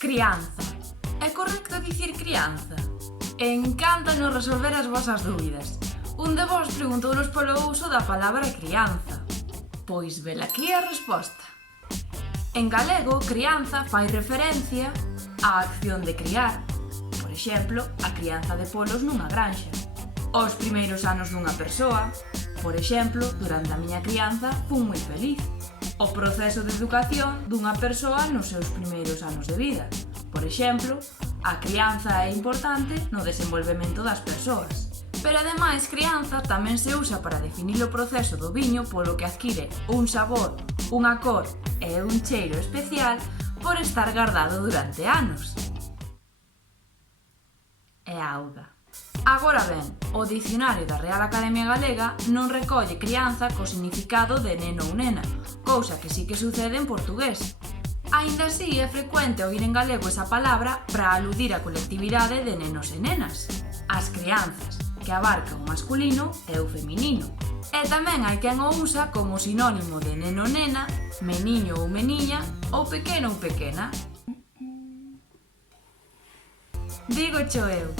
Crianza. É correcto dicir crianza? Encántanos resolver as vosas dúbidas. Un de vos preguntounos polo uso da palabra crianza. Pois vela aquí a resposta. En galego, crianza fai referencia á acción de criar. Por exemplo, a crianza de polos nunha granxa. Os primeiros anos dunha persoa. Por exemplo, durante a miña crianza fun moi feliz. O proceso de educación dunha persoa nos seus primeiros anos de vida. Por exemplo, a crianza é importante no desenvolvemento das persoas. Pero ademais, crianza tamén se usa para definir o proceso do viño polo que adquire un sabor, unha cor e un cheiro especial por estar guardado durante anos. É auga. Agora ben, o dicionario da Real Academia Galega non recolle crianza co significado de neno ou nena, cousa que sí que sucede en portugués. Aínda así, é frecuente oír en galego esa palabra para aludir á colectividade de nenos e nenas, as crianzas, que abarca o masculino e o feminino. E tamén hai quen o usa como sinónimo de neno ou nena, meniño ou meniña, ou pequeno ou pequena. Dígocho eu.